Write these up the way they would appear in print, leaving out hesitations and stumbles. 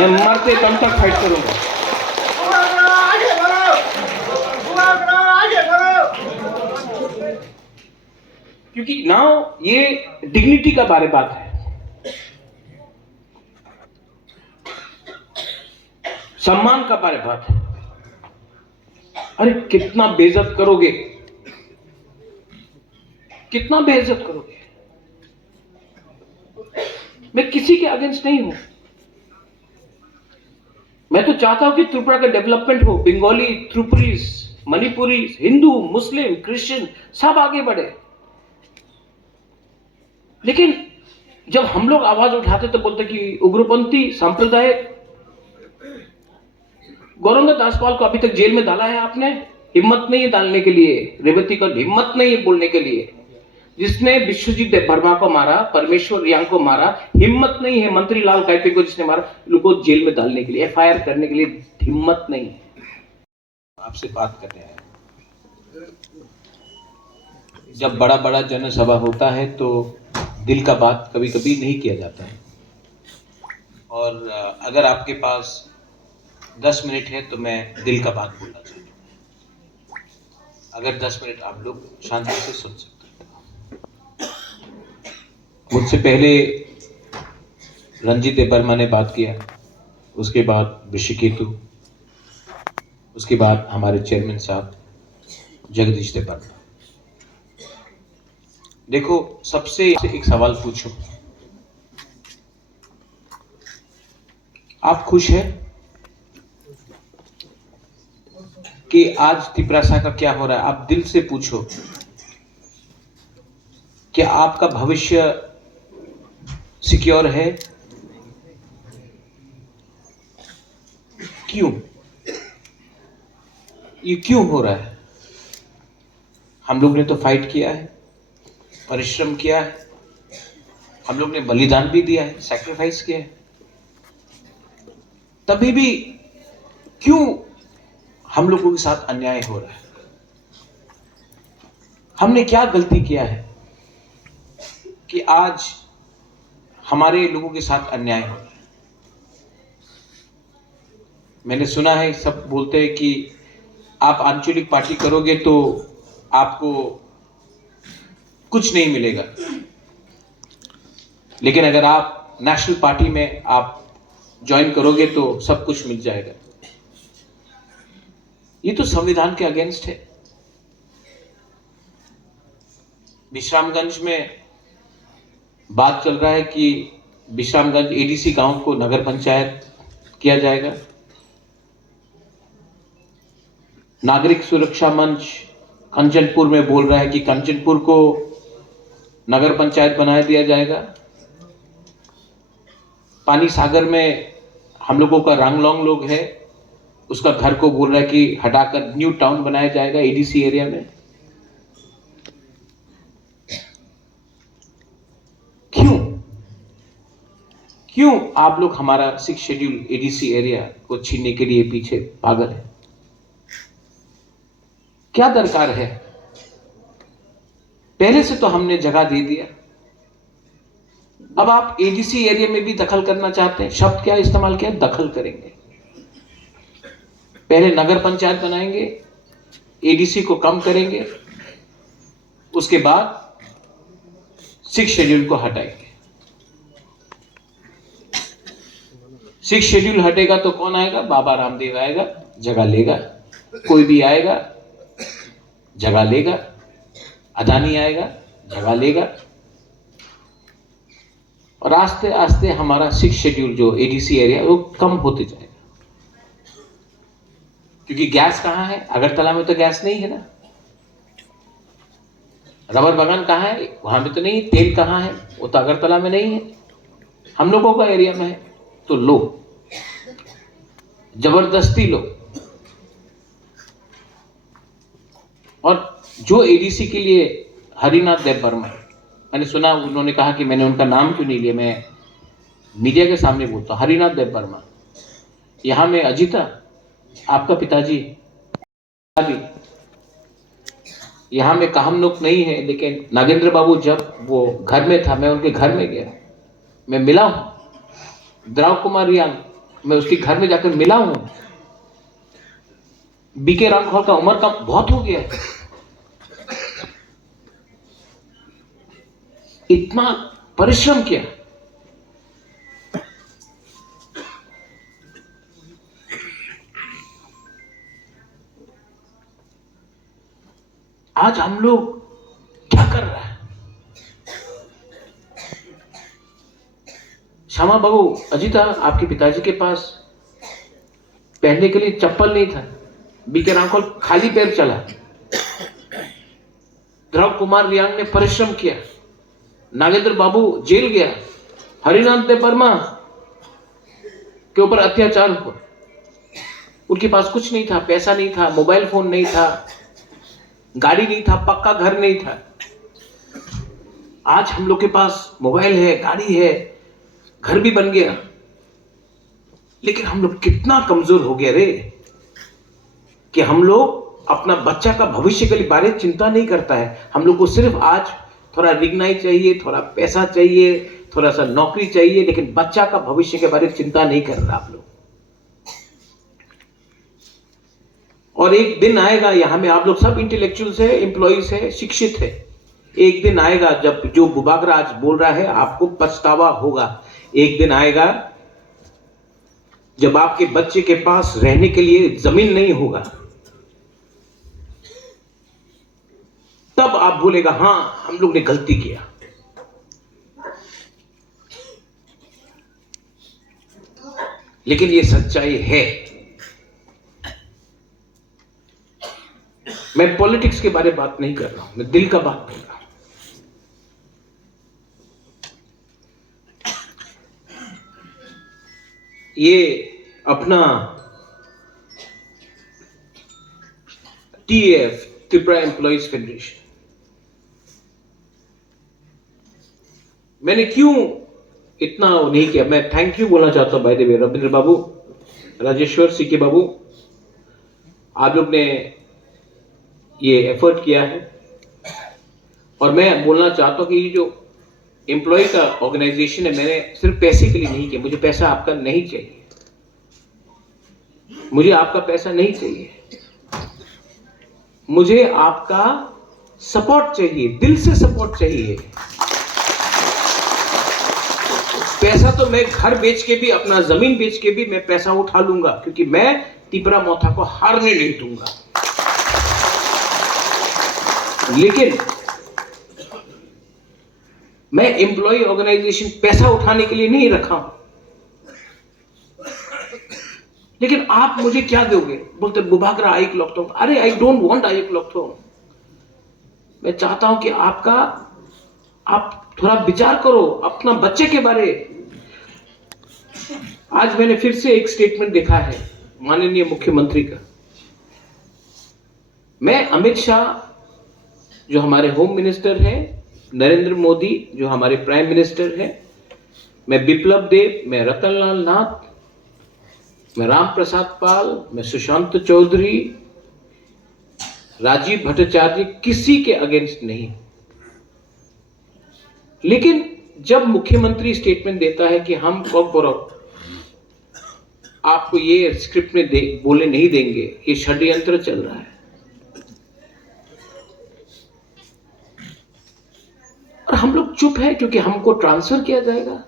मैं मरते दम तक फाइट करूंगा। क्योंकि नाउ ये डिग्निटी का बारे बात है, सम्मान का बारे बात है। अरे कितना बेइज्जत करोगे, कितना बेइज्जत करोगे। मैं किसी के अगेंस्ट नहीं हूं, मैं तो चाहता हूं कि त्रिपुरा का डेवलपमेंट हो। बंगाली, त्रिपुरीज, मणिपुरी, हिंदू, मुस्लिम, क्रिश्चियन सब आगे बढ़े। लेकिन जब हम लोग आवाज उठाते तो बोलते कि उग्रपंथी सांप्रदायिक। गौरंग दासपाल को अभी तक जेल में डाला है आपने, हिम्मत नहीं है डालने के लिए। रेवती को हिम्मत नहीं है बोलने के लिए। जिसने विश्वजीत वर्मा को मारा, परमेश्वर रियांग को मारा, हिम्मत नहीं है। मंत्री लाल काइपे को जिसने मारा, लोगों को जेल में डालने के लिए, एफआईआर करने के लिए हिम्मत नहीं है। आपसे बात करने आए। जब बड़ा बड़ा जनसभा होता है तो दिल का बात कभी कभी नहीं किया जाता है। और अगर आपके पास 10 मिनट है तो मैं दिल का बात बोलना चाहता हूँ। अगर 10 मिनट आप लोग शांति से सुन सकते हैं। मुझसे पहले रंजीत वर्मा ने बात किया, उसके बाद ऋषिकेतु, उसके बाद हमारे चेयरमैन साहब जगदीश वर्मा। देखो, सबसे एक सवाल पूछो, आप खुश हैं कि आज त्रिपुरा का क्या हो रहा है? आप दिल से पूछो, क्या आपका भविष्य सिक्योर है? क्यों? ये क्यों हो रहा है? हम लोग ने तो फाइट किया है, परिश्रम किया है, हम लोग ने बलिदान भी दिया है, सैक्रिफाइस किया है, तभी भी क्यों हम लोगों के साथ अन्याय हो रहा है? हमने क्या गलती किया है कि आज हमारे लोगों के साथ अन्याय हो रहा है? मैंने सुना है, सब बोलते हैं कि आप आंचलिक पार्टी करोगे तो आपको कुछ नहीं मिलेगा, लेकिन अगर आप नेशनल पार्टी में आप ज्वाइन करोगे तो सब कुछ मिल जाएगा। ये तो संविधान के अगेंस्ट है। विश्रामगंज में बात चल रहा है कि विश्रामगंज एडीसी गांव को नगर पंचायत किया जाएगा। नागरिक सुरक्षा मंच कंचनपुर में बोल रहा है कि कंचनपुर को नगर पंचायत बना दिया जाएगा। पानी सागर में हम लोगों का रांगलोंग लोग है, उसका घर को बोल रहा है कि हटाकर न्यू टाउन बनाया जाएगा एडीसी एरिया में। क्यों आप लोग हमारा 6 शेड्यूल एडीसी एरिया को छीनने के लिए पीछे पागल है? क्या दरकार है? पहले से तो हमने जगह दे दिया, अब आप एडीसी एरिया में भी दखल करना चाहते हैं। शब्द क्या इस्तेमाल किया? दखल करेंगे। पहले नगर पंचायत बनाएंगे, एडीसी को कम करेंगे, उसके बाद 6 शेड्यूल को हटाएंगे। 6 शेड्यूल हटेगा तो कौन आएगा? बाबा रामदेव आएगा, जगह लेगा। कोई भी आएगा, जगह लेगा। अदानी आएगा, जगह लेगा। और आस्ते आस्ते हमारा 6 शेड्यूल जो एडीसी एरिया वो कम होते जाएगा। क्योंकि गैस कहां है? अगरतला में तो गैस नहीं है ना। रबर बागान कहां है? वहां में तो नहीं। तेल कहां है? वो तो अगरतला में नहीं है, हम लोगों का एरिया में है। तो लो, जबरदस्ती लो। और जो एडीसी के लिए हरिनाथ देव वर्मा, मैंने सुना उन्होंने कहा कि मैंने उनका नाम क्यों नहीं लिया, मैं मीडिया के सामने बोलता हूं। हरिनाथ देव वर्मा, यहां में अजिता आपका पिताजी भी यहां में काम लोग नहीं है, लेकिन नागेंद्र बाबू जब वो घर में था, मैं उनके घर में गया, मैं मिला हूं। द्राव कुमार रियांग मैं उसके घर में जाकर मिला हूं। बीके रामखोल का उम्र का बहुत हो गया, इतना परिश्रम किया। आज हम लोग क्या कर रहे हैं? श्यामा बाबू अजीता, आपके पिताजी के पास पहनने के लिए चप्पल नहीं था, बीके रामखोल खाली पैर चला। द्रव कुमार रियांग ने परिश्रम किया, नागेंद्र बाबू जेल गया, हरिनाथ देव वर्मा के ऊपर अत्याचार हुआ, उनके पास कुछ नहीं था, पैसा नहीं था, मोबाइल फोन नहीं था, गाड़ी नहीं था, पक्का घर नहीं था। आज हम लोग के पास मोबाइल है, गाड़ी है, घर भी बन गया, लेकिन हम लोग कितना कमजोर हो गए रे कि हम लोग अपना बच्चा का भविष्य के बारे में चिंता नहीं करता है। हम लोग को सिर्फ आज थोड़ा रिकग्नाइज चाहिए, थोड़ा पैसा चाहिए, थोड़ा सा नौकरी चाहिए, लेकिन बच्चा का भविष्य के बारे में चिंता नहीं कर रहा आप लोग। और एक दिन आएगा, यहां में आप लोग सब इंटेलेक्चुअल्स है, एम्प्लॉइज है, शिक्षित है, एक दिन आएगा जब जो बुबागरा आज बोल रहा है आपको पछतावा होगा। एक दिन आएगा जब आपके बच्चे के पास रहने के लिए जमीन नहीं होगा, तब आप बोलेगा हां हम लोग ने गलती किया। लेकिन ये सच्चाई है। मैं पॉलिटिक्स के बारे में बात नहीं कर रहा हूं, मैं दिल का बात कर रहा हूं। ये अपना TAF, त्रिपुरा एम्प्लॉइज फेडरेशन, मैंने क्यों इतना नहीं किया? मैं थैंक यू बोलना चाहता हूं by the way, Ravindra Babu, Rajeshwar CK Babu, आप लोग ने ये एफर्ट किया है। और मैं बोलना चाहता हूं कि ये जो एम्प्लॉय का ऑर्गेनाइजेशन है, मैंने सिर्फ पैसे के लिए नहीं किया। मुझे पैसा आपका नहीं चाहिए, मुझे आपका पैसा नहीं चाहिए, मुझे आपका सपोर्ट चाहिए, दिल से सपोर्ट चाहिए। पैसा तो मैं घर बेच के भी, अपना जमीन बेच के भी मैं पैसा उठा लूंगा, क्योंकि मैं तिपरा मोथा को हारने नहीं दूंगा। लेकिन मैं एम्प्लॉय ऑर्गेनाइजेशन पैसा उठाने के लिए नहीं रखा हूं। लेकिन आप मुझे क्या दोगे? बोलते बुबागरा आई क्लॉकथोंग। अरे आई डोंट वांट आई क्लॉकथोंग। मैं चाहता हूं कि आप थोड़ा विचार करो अपना बच्चे के बारे। आज मैंने फिर से एक स्टेटमेंट देखा है माननीय मुख्यमंत्री का। मैं अमित शाह जो हमारे होम मिनिस्टर हैं, नरेंद्र मोदी जो हमारे प्राइम मिनिस्टर हैं, मैं बिप्लब देव, मैं रतनलाल नाथ, मैं राम प्रसाद पाल, मैं सुशांत चौधरी, राजीव भट्टाचार्य, किसी के अगेंस्ट नहीं। लेकिन जब मुख्यमंत्री स्टेटमेंट देता है कि हम कॉर्पोरेट आपको ये स्क्रिप्ट में बोले नहीं देंगे, ये षड्यंत्र चल रहा है। और हम लोग चुप है क्योंकि हमको ट्रांसफर किया जाएगा।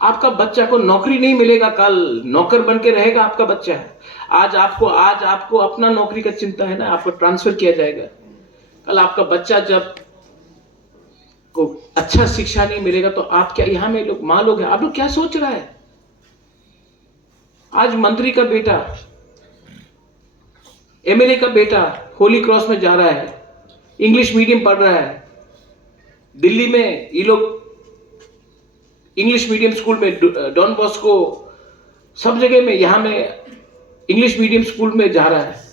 आपका बच्चा को नौकरी नहीं मिलेगा, कल नौकर बन के रहेगा आपका बच्चा। आज आपको अपना नौकरी का चिंता है ना, आपको ट्रांसफर किया जाएगा। कल आपका बच्चा जब को अच्छा शिक्षा नहीं मिलेगा तो आप क्या यहां में लोग मां लोग हैं, आप लोग क्या सोच रहा है? आज मंत्री का बेटा, MLA का बेटा होली क्रॉस में जा रहा है, इंग्लिश मीडियम पढ़ रहा है। दिल्ली में ये लोग इंग्लिश मीडियम स्कूल में, डॉन बॉस्को, सब जगह में, यहां में इंग्लिश मीडियम स्कूल में जा रहा है।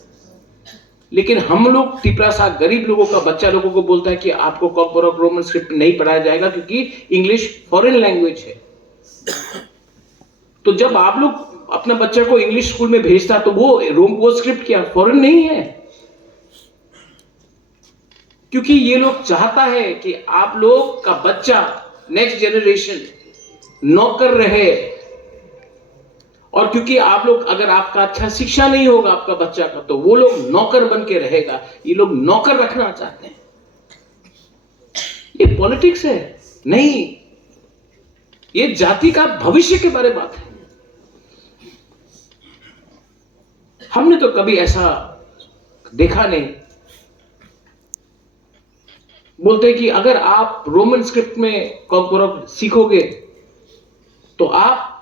लेकिन हम लोग तिपरा सा गरीब लोगों का बच्चा लोगों को बोलता है कि आपको कॉर्पोरेट रोमन स्क्रिप्ट नहीं पढ़ाया जाएगा क्योंकि इंग्लिश फॉरेन लैंग्वेज है। तो जब आप लोग अपना बच्चा को इंग्लिश स्कूल में भेजता तो वो स्क्रिप्ट क्या फॉरेन नहीं है? क्योंकि ये लोग चाहता है कि आप लोग का बच्चा, नेक्स्ट जनरेशन नौकर रहे, और क्योंकि आप लोग, अगर आपका अच्छा शिक्षा नहीं होगा आपका बच्चा का, तो वो लोग नौकर बन के रहेगा। ये लोग नौकर रखना चाहते हैं। ये पॉलिटिक्स है नहीं, ये जाति का भविष्य के बारे में बात है। हमने तो कभी ऐसा देखा नहीं। बोलते हैं कि अगर आप रोमन स्क्रिप्ट में कॉर्पोरट सीखोगे तो आप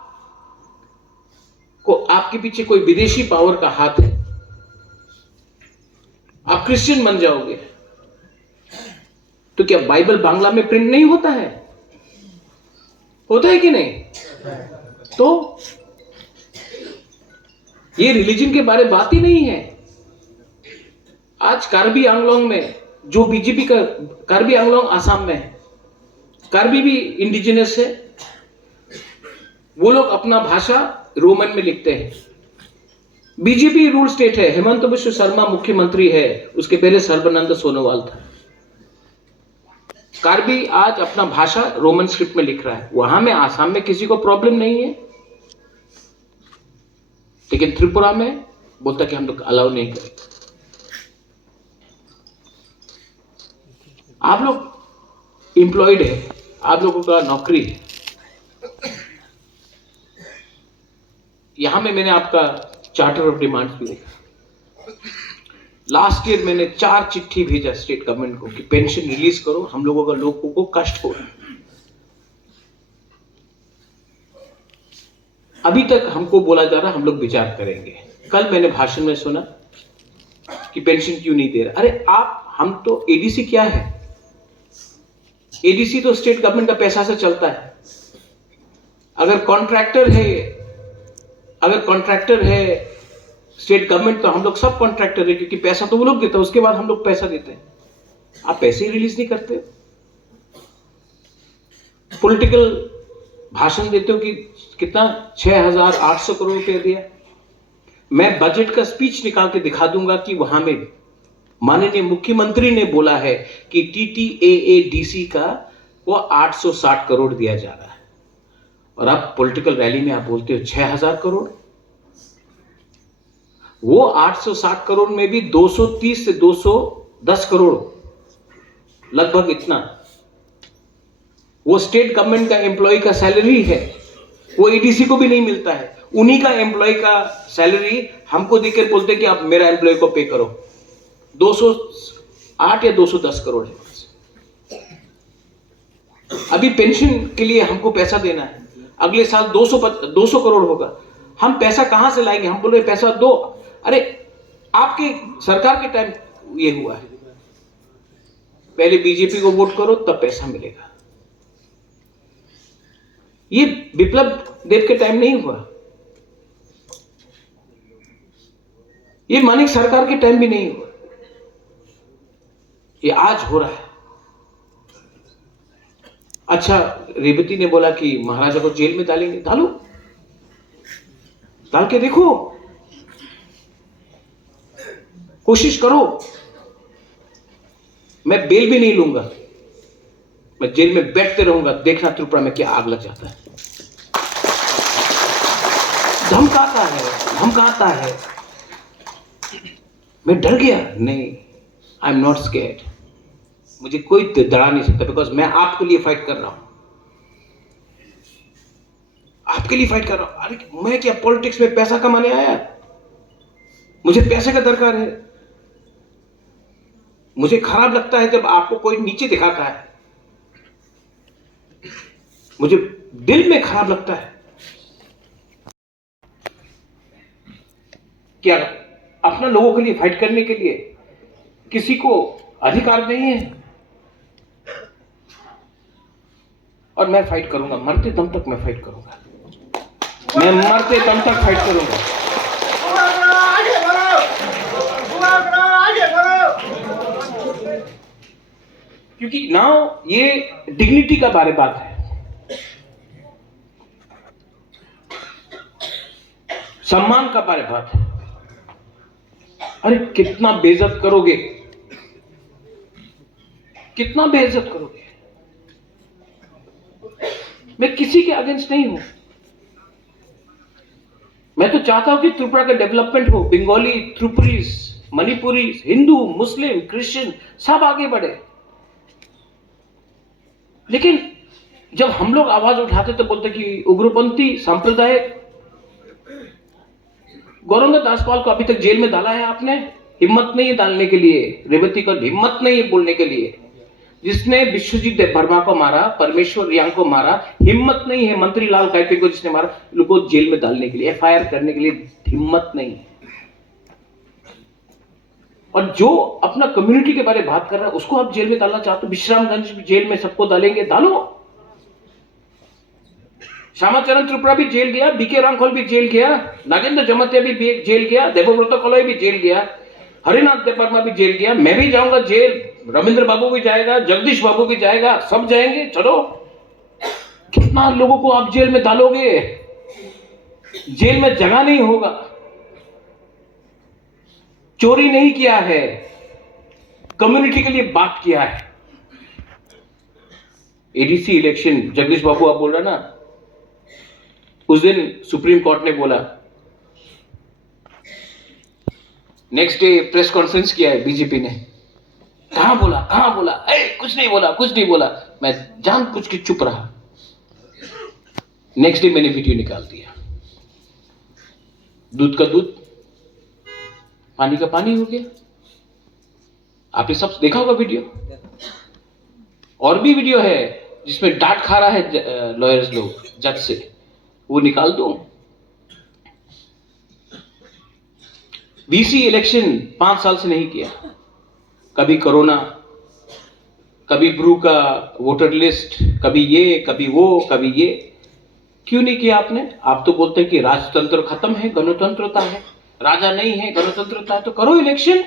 को आपके पीछे कोई विदेशी पावर का हाथ है, आप क्रिश्चियन बन जाओगे। तो क्या बाइबल बांग्ला में प्रिंट नहीं होता है? होता है कि नहीं? तो ये रिलीजन के बारे में बात ही नहीं है। आज कार्बी आंगलोंग में जो बीजेपी का, कार्बी आंगलोंग आसाम में है, कार्बी भी इंडिजिनस है, वो लोग अपना भाषा रोमन में लिखते हैं। बीजेपी रूल स्टेट है, हेमंत बिश्व शर्मा मुख्यमंत्री है, उसके पहले सर्बानंद सोनोवाल था। कार्बी आज अपना भाषा रोमन स्क्रिप्ट में लिख रहा है। वहां में आसाम में किसी को प्रॉब्लम नहीं है, लेकिन त्रिपुरा में बोलता कि हम लोग अलाउ नहीं करेंगे। आप लोग एम्प्लॉयड है, आप लोगों का नौकरी है। यहां में मैंने आपका चार्टर ऑफ डिमांड्स भी देखा। लास्ट ईयर मैंने 4 चिट्ठी भेजा स्टेट गवर्नमेंट को कि पेंशन रिलीज करो, हम लोगों का, लोगों को कष्ट हो रहा है। अभी तक हमको बोला जा रहा है हम लोग विचार करेंगे। कल मैंने भाषण में सुना कि पेंशन क्यों नहीं दे रहा। अरे आप, हम तो एडीसी क्या है? एडीसी तो स्टेट गवर्नमेंट का पैसा से चलता है। अगर कॉन्ट्रैक्टर है स्टेट गवर्नमेंट, तो हम लोग सब कॉन्ट्रैक्टर है, क्योंकि पैसा तो वो लोग देते हैं, उसके बाद हम लोग पैसा देते हैं। आप पैसे ही रिलीज नहीं करते, पॉलिटिकल भाषण देते हो कि कितना 6,800 करोड़ रुपया दिया। मैं बजट का स्पीच निकाल के दिखा दूंगा कि वहां में माननीय मुख्यमंत्री ने बोला है कि TTAADC का वो 860 करोड़ दिया जा रहा है, और आप पॉलिटिकल रैली में आप बोलते हो 6,000 करोड़। वो 860 करोड़ में भी 230 से 210 करोड़ लगभग इतना वो स्टेट गवर्नमेंट का एम्प्लॉय का सैलरी है, वो एडीसी को भी नहीं मिलता है। उन्हीं का एम्प्लॉय का सैलरी हमको देकर बोलते हैं कि आप मेरा एम्प्लॉय को पे करो। 208 या 210 करोड़ है। अभी पेंशन के लिए हमको पैसा देना है, अगले साल 200 करोड़ होगा। हम पैसा कहां से लाएंगे? हम बोल रहे पैसा दो। अरे आपके सरकार के टाइम ये हुआ है, पहले बीजेपी को वोट करो तब पैसा मिलेगा। ये विप्लव देव के टाइम नहीं हुआ, ये मानिक सरकार के टाइम भी नहीं हुआ, ये आज हो रहा है। अच्छा, रेवती ने बोला कि महाराजा को जेल में डालेंगे, डालो, डाल के देखो, कोशिश करो। मैं बेल भी नहीं लूंगा, मैं जेल में बैठते रहूंगा, देखना त्रिपुरा में क्या आग लग जाता है। धमकाता है। मैं डर गया? नहीं, आई एम नॉट स्केर्ड। मुझे कोई डरा नहीं सकता, बिकॉज मैं आपके लिए फाइट कर रहा हूं, आपके लिए फाइट कर रहा हूं। अरे मैं क्या पॉलिटिक्स में पैसा कमाने आया? मुझे पैसे का दरकार है। मुझे खराब लगता है जब आपको कोई नीचे दिखाता है, मुझे दिल में खराब लगता है। क्या अपना लोगों के लिए फाइट करने के लिए किसी को अधिकार नहीं है? और मैं फाइट करूंगा, मरते दम तक मैं फाइट करूंगा, मैं मरते दम तक फाइट करूंगा। क्योंकि नाउ ये डिग्निटी का बारे बात है, सम्मान का बारे बात है। अरे कितना बेइज्जत करोगे, कितना बेइज्जत करोगे? मैं किसी के अगेंस्ट नहीं हूं, मैं तो चाहता हूं कि त्रिपुरा का डेवलपमेंट हो, बंगाली, त्रिपुरीज, मणिपुरी, हिंदू, मुस्लिम, क्रिश्चियन सब आगे बढ़े। लेकिन जब हम लोग आवाज उठाते तो बोलते कि उग्रपंथी सांप्रदायिक। गौरंग दासपाल को अभी तक जेल में डाला है आपने, हिम्मत नहीं है डालने के लिए। रेवती को हिम्मत नहीं है बोलने के लिए। जिसने विश्वजीत वर्मा को मारा, परमेश्वर रियांग को मारा, हिम्मत नहीं है। मंत्री लाल काइपे को जिसने मारा, लोग को जेल में डालने के लिए, एफआईआर करने के लिए हिम्मत नहीं है। और जो अपना कम्युनिटी के बारे में बात कर रहा है उसको आप जेल में डालना चाहते हो। विश्रामगंज जेल में सबको डालेंगे, डालो। श्यामाचरण त्रिपुरा भी जेल गया, बीके रामखोल भी जेल गया, नागेंद्र जमातिया भी जेल गया, देवव्रत कलोई भी जेल गया, हरिनाथ देवर्मा भी जेल गया, मैं भी जाऊंगा जेल, रविंद्र बाबू भी जाएगा, जगदीश बाबू भी जाएगा, सब जाएंगे। चलो, कितना लोगों को आप जेल में डालोगे? जेल में जगह नहीं होगा। चोरी नहीं किया है, कम्युनिटी के लिए बात किया है। एडीसी इलेक्शन, जगदीश बाबू आप बोल रहे ना, उस दिन सुप्रीम कोर्ट ने बोला, नेक्स्ट डे प्रेस कॉन्फ्रेंस किया है बीजेपी ने, कहां बोला, कुछ नहीं बोला, कुछ नहीं बोला। मैं जानबूझ के चुप रहा। नेक्स्ट डे मैंने वीडियो निकाल दिया। दूध का दूध, पानी का पानी हो गया। आपने सब देखा होगा वीडियो। और भी वीडियो है जिसमें डांट खा रहा है लॉयर्स लोग जज से, वो निकाल दो। वीसी इलेक्शन 5 साल से नहीं किया। कभी कोरोना, कभी ब्रू का वोटर लिस्ट, कभी ये, कभी वो, कभी ये। क्यों नहीं किया आपने? आप तो बोलते हैं कि राजतंत्र खत्म है, गणतंत्रता है। राजा नहीं है, गणतंत्रता है, तो करो इलेक्शन।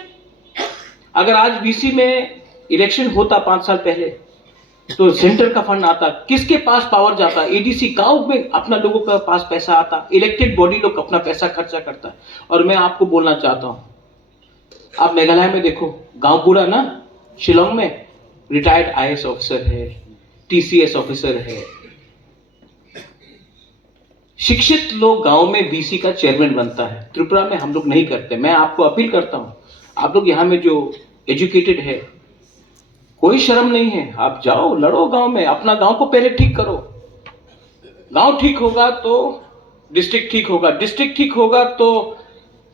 अगर आज वीसी में इलेक्शन होता 5 साल पहले, तो सेंटर का फंड आता, किसके पास पावर जाता? एडीसी गांव में अपना लोगों का पास पैसा आता, इलेक्टेड बॉडी लोग अपना पैसा खर्चा करता है। और मैं आपको बोलना चाहता हूं, आप मेघालय में देखो, गांव पूरा ना, शिलोंग में रिटायर्ड आईएएस ऑफिसर है, टीसीएस ऑफिसर है, शिक्षित लोग गांव में वीसी का चेयरमैन बनता है। त्रिपुरा में हम लोग नहीं करते। मैं आपको अपील करता हूं, आप लोग यहां में जो एजुकेटेड है, कोई शर्म नहीं है, आप जाओ, लड़ो गांव में, अपना गांव को पहले ठीक करो। गांव ठीक होगा तो डिस्ट्रिक्ट ठीक होगा, डिस्ट्रिक्ट ठीक होगा तो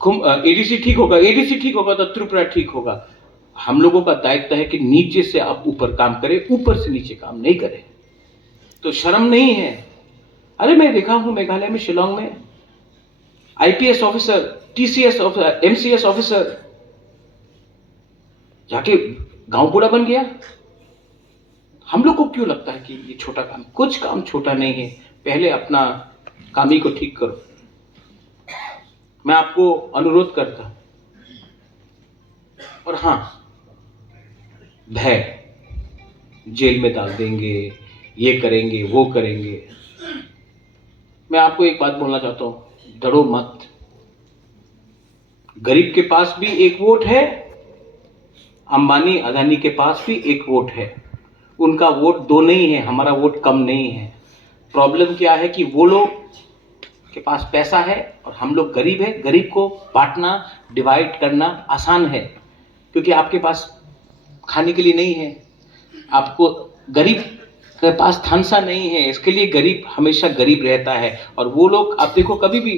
एडीसी ठीक होगा, एडीसी ठीक होगा तो त्रिपुरा ठीक होगा। हम लोगों का दायित्व है कि नीचे से आप ऊपर काम करें, ऊपर से नीचे काम नहीं करें। तो शर्म नहीं है। अरे मैं देखा हूं मेघालय में, शिलोंग में IPS officer, TCS officer, MCS officer जाके गांव बूढ़ा बन गया। हम लोग को क्यों लगता है कि ये छोटा काम? कुछ काम छोटा नहीं है। पहले अपना काम ही को ठीक करो। मैं आपको अनुरोध करता हूं। और हां, भय, जेल में डाल देंगे, ये करेंगे, वो करेंगे। मैं आपको एक बात बोलना चाहता हूं, डरो मत। गरीब के पास भी एक वोट है, अंबानी अदानी के पास भी एक वोट है। उनका वोट 2 नहीं है, हमारा वोट कम नहीं है। प्रॉब्लम क्या है कि वो लोग के पास पैसा है और हम लोग गरीब है। गरीब को बांटना, डिवाइड करना आसान है, क्योंकि आपके पास खाने के लिए नहीं है। आपको गरीब के पास थानसा नहीं है, इसके लिए गरीब हमेशा गरीब रहता है। और वो लोग, आप देखो, कभी भी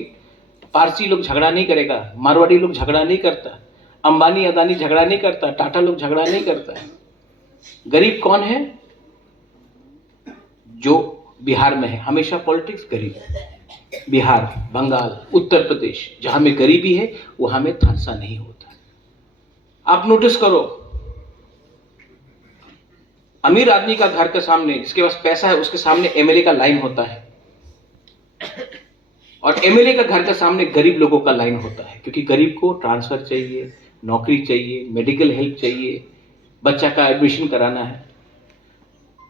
पारसी लोग झगड़ा नहीं करेगा, मारवाड़ी लोग झगड़ा नहीं करता, अंबानी अदानी झगड़ा नहीं करता, टाटा लोग झगड़ा नहीं करता है। गरीब कौन है? जो बिहार में है, हमेशा पॉलिटिक्स गरीब। बिहार, बंगाल, उत्तर प्रदेश, जहां में गरीबी है वहां में थानसा नहीं होता। आप नोटिस करो, अमीर आदमी का घर के सामने, जिसके पास पैसा है, उसके सामने एमएलए का लाइन होता है, और एमएलए का घर के सामने गरीब लोगों का लाइन होता है। क्योंकि गरीब को ट्रांसफर चाहिए, नौकरी चाहिए, मेडिकल हेल्प चाहिए, बच्चा का एडमिशन कराना है।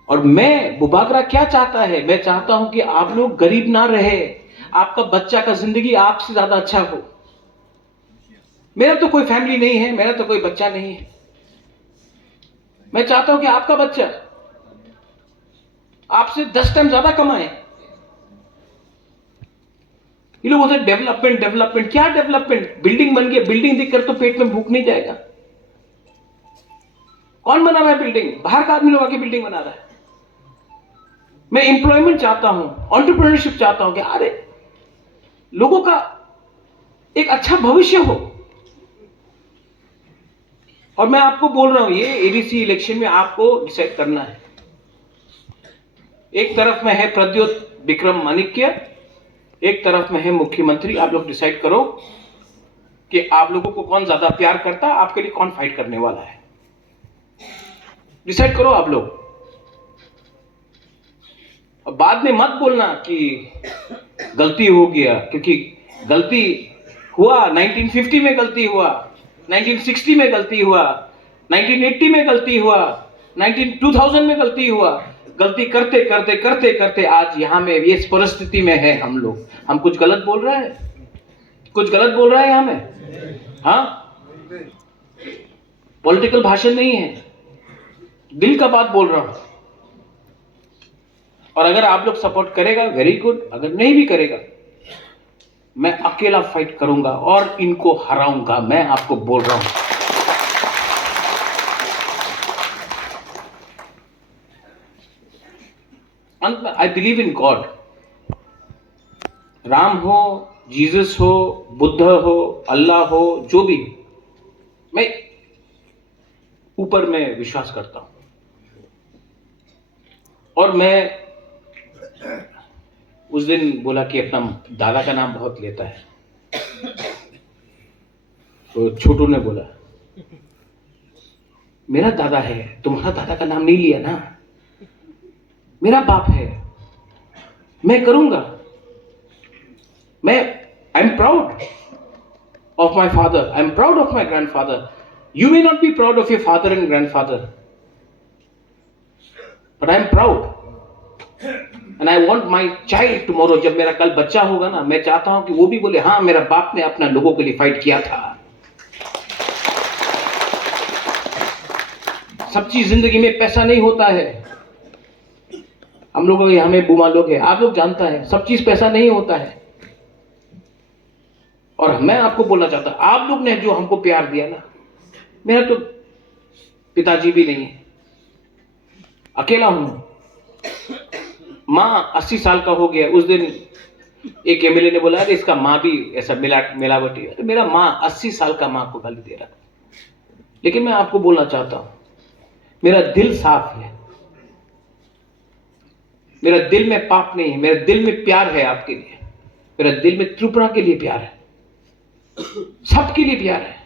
और मैं, बुबागरा क्या चाहता है? मैं चाहता हूं कि आप लोग गरीब ना रहे, आपका बच्चा का जिंदगी आपसे ज्यादा अच्छा हो। मेरा तो कोई फैमिली नहीं है, मेरा तो कोई बच्चा नहीं है। मैं चाहता हूं कि आपका बच्चा आपसे 10 टाइम ज्यादा कमाए। ये लोग बोलते डेवलपमेंट डेवलपमेंट, क्या डेवलपमेंट? बिल्डिंग बन गई, बिल्डिंग देखकर तो पेट में भूख नहीं जाएगा। कौन बना रहा है बिल्डिंग? बाहर का आदमी लोग आके बिल्डिंग बना रहा है। मैं एम्प्लॉयमेंट चाहता हूं, एंटरप्रेन्योरशिप चाहता हूं कि अरे लोगों का एक अच्छा भविष्य हो। और मैं आपको बोल रहा हूं, ये एडीसी इलेक्शन में आपको डिसाइड करना है। एक तरफ में है प्रद्योत विक्रम माणिक्य, एक तरफ में है मुख्यमंत्री। आप लोग डिसाइड करो कि आप लोगों को कौन ज्यादा प्यार करता, आपके लिए कौन फाइट करने वाला है। डिसाइड करो आप लोग। और बाद में मत बोलना कि गलती हो गया, क्योंकि गलती हुआ 1950 में, गलती हुआ 1960 में, गलती हुआ 1980 में, गलती हुआ 2000 में, गलती हुआ। गलती करते करते करते करते आज यहां में इस परिस्थिति में है हम लोग। हम कुछ गलत बोल रहे हैं? कुछ गलत बोल रहा है यहां में? हाँ, पॉलिटिकल भाषण नहीं है, दिल का बात बोल रहा हूं। और अगर आप लोग सपोर्ट करेगा वेरी गुड, अगर नहीं भी करेगा मैं अकेला फाइट करूंगा और इनको हराऊंगा, मैं आपको बोल रहा हूं। I believe in God. Ram हो, जीसस हो, बुद्ध हो, अल्लाह हो, जो भी, मैं ऊपर में विश्वास करता हूं। और मैं उस दिन बोला कि अपना दादा का नाम बहुत लेता है, तो छोटू ने बोला मेरा दादा है, तुम्हारा दादा का नाम नहीं लिया ना, मेरा बाप है, मैं करूंगा। मैं आई am proud of my father, I am proud of my grandfather. You may not be proud of your father and grandfather, but I am proud and I want my child tomorrow, जब मेरा कल बच्चा होगा ना, मैं चाहता हूं कि वो भी बोले हाँ मेरा बाप ने अपना लोगों के लिए फाइट किया था। सब चीज जिंदगी में पैसा नहीं होता है। हम लोग यहाँ में बुमा लोग हैं, आप लोग जानता है, सब चीज पैसा नहीं होता है। और मैं आपको बोलना चाहता हूं, आप लोग ने जो हमको प्यार दिया ना, मेरा तो पिताजी भी नहीं है, अकेला हूं। माँ 80 साल का हो गया। उस दिन एक एमएलए ने बोला इसका माँ भी ऐसा मिलावटी है। तो मेरा माँ 80 साल का माँ को गाली दे रहा। लेकिन मैं आपको बोलना चाहता हूं, मेरा दिल साफ है, मेरा दिल में पाप नहीं है, मेरे दिल में प्यार है आपके लिए, मेरा दिल में त्रिपुरा के लिए प्यार है, सबके लिए प्यार है।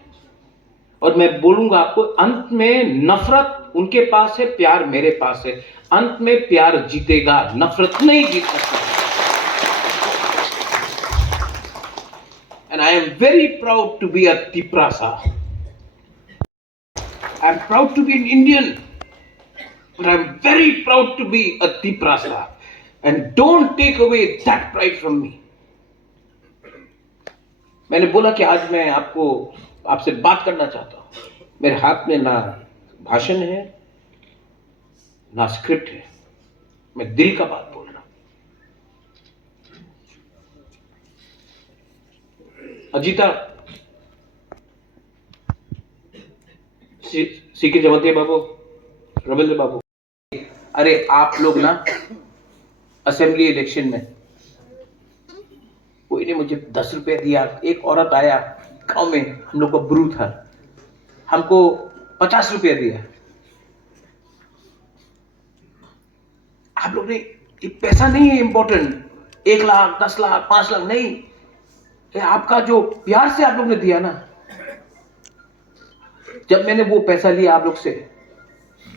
और मैं बोलूंगा आपको, अंत में नफरत उनके पास है, प्यार मेरे पास है। अंत में प्यार जीतेगा, नफरत नहीं जीत सकता। And I am very proud to be a Tiprasa. I am proud to be an Indian, but I'm very proud to be a Tiprasa, and don't take away that pride from me. मैंने बोला कि आज मैं आपसे बात करना चाहता हूं। मेरे हाथ में ना भाषण है ना स्क्रिप्ट है, मैं दिल का बात बोल रहा हूं। अजीता सीके जमतिया बाबू, रविंद्र बाबू, अरे आप लोग ना असेंबली इलेक्शन में कोई ने मुझे 10 रुपए दिया। एक औरत आया गांव में, हम लोग का ब्रू था, हमको 50 रुपया दिया। आप लोग ने, ये पैसा नहीं है इंपॉर्टेंट, 1 लाख 10 लाख 5 लाख नहीं, ये आपका जो प्यार से आप लोग ने दिया ना। जब मैंने वो पैसा लिया आप लोग से,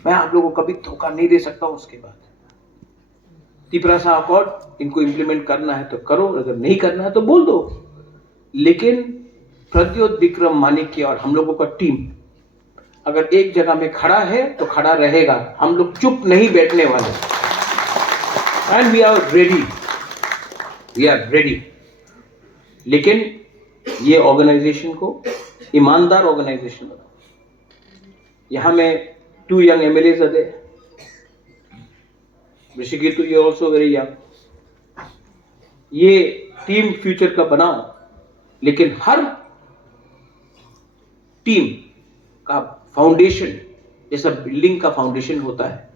मैं आप लोगों को कभी धोखा नहीं दे सकता हूं। उसके बाद तिपरासा अकॉर्ड, इनको इंप्लीमेंट करना है तो करो, अगर नहीं करना है तो बोल दो। लेकिन प्रद्योत विक्रम माणिक्य और हम लोगों का टीम अगर एक जगह में खड़ा है तो खड़ा रहेगा। हम लोग चुप नहीं बैठने वाले। And we are ready, we are ready. लेकिन ये ऑर्गेनाइजेशन को ईमानदार ऑर्गेनाइजेशन बनाओ। यहां में 2 young MLAs are there. Rishiketu, you are also very young. ये टीम फ्यूचर का बनाओ, लेकिन हर टीम का फाउंडेशन जैसा बिल्डिंग का फाउंडेशन होता है,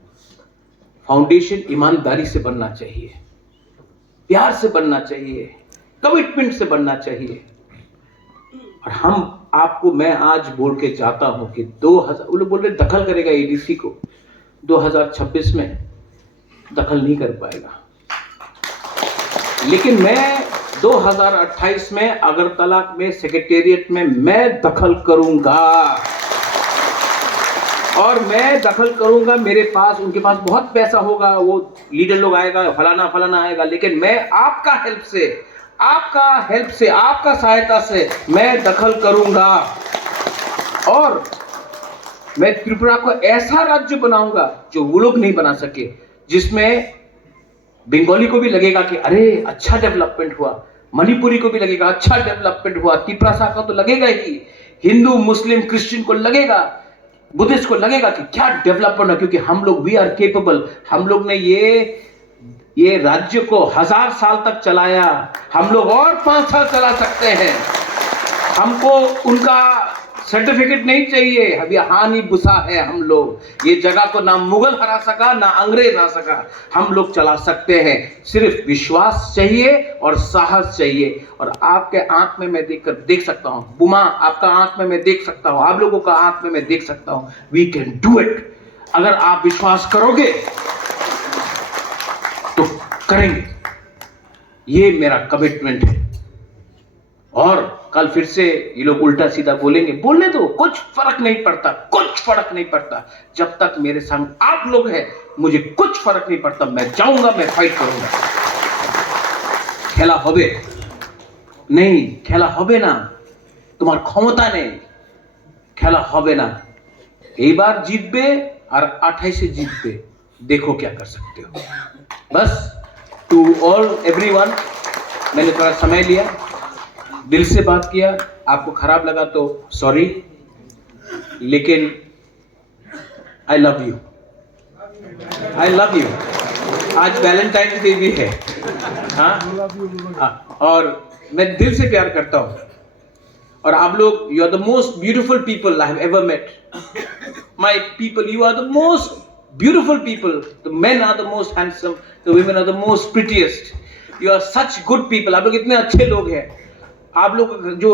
फाउंडेशन ईमानदारी से बनना चाहिए, प्यार से बनना चाहिए, कमिटमेंट से बनना चाहिए। और हम आपको, मैं आज बोल के जाता हूं कि 2000, वो लोग बोल रहे दखल करेगा एडीसी को, 2026 में दखल नहीं कर पाएगा, लेकिन मैं 2028 में अगरतला में सेक्रेटेरिएट में मैं दखल करूंगा, और मैं दखल करूंगा। मेरे पास, उनके पास बहुत पैसा होगा, वो लीडर लोग आएगा, फलाना फलाना आएगा, लेकिन मैं आपका हेल्प से, आपका सहायता से मैं दखल करूंगा, और मैं त्रिपुरा को ऐसा राज्य बनाऊंगा जो वो लोग नहीं बना सके, जिसमें बंगाली को भी लगेगा कि अरे अच्छा डेवलपमेंट हुआ, मणिपुरी को भी लगेगा अच्छा डेवलपमेंट हुआ, तिपरासा का तो लगेगा ही, हिंदू मुस्लिम क्रिश्चियन को लगेगा, बुद्धिस्ट को लगेगा कि क्या डेवलपमेंट है, क्योंकि हम लोग वी आर केपेबल। हम लोग ने ये राज्य को 1000 साल तक चलाया, हम लोग और 5 साल चला सकते हैं। हमको उनका सर्टिफिकेट नहीं चाहिए, अभी हानि बुसा है हम लोग। ये जगह को ना मुगल हरा सका ना अंग्रेज हरा सका, हम लोग चला सकते हैं। सिर्फ विश्वास चाहिए और साहस चाहिए। और आपके आंख में मैं देख सकता हूं, बुमा आपका आंख में मैं देख सकता हूं, आप लोगों का आंख में मैं देख सकता हूं। We can do it. अगर आप विश्वास करोगे तो करेंगे, ये मेरा कमिटमेंट है। और कल फिर से ये लोग उल्टा सीधा बोलेंगे, बोलने दो, कुछ फर्क नहीं पड़ता, कुछ फर्क नहीं पड़ता। जब तक मेरे संग आप लोग हैं, मुझे कुछ फर्क नहीं पड़ता। मैं जाऊंगा, मैं फाइट करूंगा। खेला होबे नहीं, खेला होबे ना, तुम्हार क्षमता नहीं, खेला होबे ना। एक बार जीतबे और 28 से जीतबे, देखो क्या कर सकते हो। बस टू ऑल एवरीवन, मैंने थोड़ा समय लिया, दिल से बात किया, आपको खराब लगा तो सॉरी, लेकिन I love you, I love you. आज वैलेंटाइन डे भी है, हाँ, और मैं दिल से प्यार करता हूँ। और आप लोग, you are the most beautiful people I have ever met. My people, you are the most beautiful people. The men are the most handsome, the women are the most prettiest. You are such good people. आप लोग इतने अच्छे लोग हैं। आप लोग जो